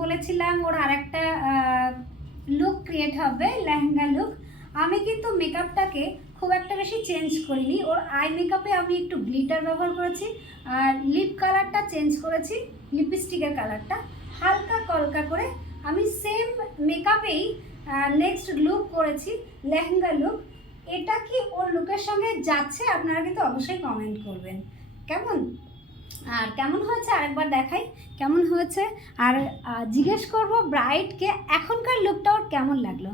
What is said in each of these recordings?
বলেছিলাম ওর আরেকটা look create হবে, লেহেঙ্গা লুক। আমি কিন্তু মেকআপটাকে খুব একটা বেশি চেঞ্জ করিনি। ওর আই মেকআপে আমি একটু গ্লিটার ব্যবহার করেছি, আর লিপ কালারটা চেঞ্জ করেছি, লিপস্টিকের কালারটা হালকা কলকা করে। আমি সেম মেকআপেই নেক্সট লুক করেছি, লেহেঙ্গা লুক। এটা কি ওর লুকের সঙ্গে যাচ্ছে? আপনারা কিন্তু অবশ্যই কমেন্ট করবেন কেমন। আর কেমন হয়েছে আরেকবার দেখাই কেমন হয়েছে। আর জিজ্ঞেস করব ব্রাইডকে এখনকার লুকটা ওর কেমন লাগলো।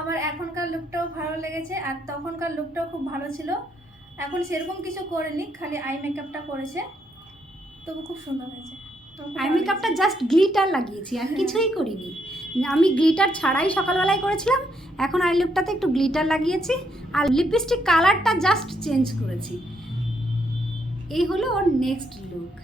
আমার এখনকার লুকটাও ভালো লেগেছে, আর তখনকার লুকটাও খুব ভালো ছিল। এখন সেরকম কিছু করেনি, খালি আই মেকআপটা করেছে, তবু খুব সুন্দর হয়েছে। আই মেকআপটা জাস্ট গ্লিটার লাগিয়েছি, আর কিছুই করিনি। আমি গ্লিটার ছাড়াই সকালবেলায় করেছিলাম, এখন আই লুকটাতে একটু গ্লিটার লাগিয়েছি, আর লিপস্টিক কালারটা জাস্ট চেঞ্জ করেছি। এই হলো ওর নেক্সট লুক।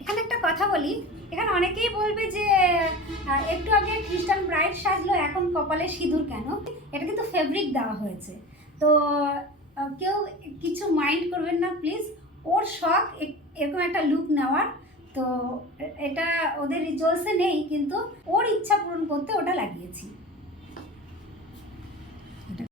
এখানে একটা কথা বলি, এখানে অনেকেই বলবে যে একটু আগে খ্রিস্টান ব্রাইড সাজলো, এখন কপালে সিঁদুর কেন? এটা কিন্তু ফেব্রিক দেওয়া হয়েছে, তো কেউ কিছু মাইন্ড করবেন না প্লিজ। ওর শখ এরকম একটা লুক নেওয়ার, তো এটা ওদের রিচুয়ালসে নেই, কিন্তু ওর ইচ্ছা পূরণ করতে ওটা লাগিয়েছি।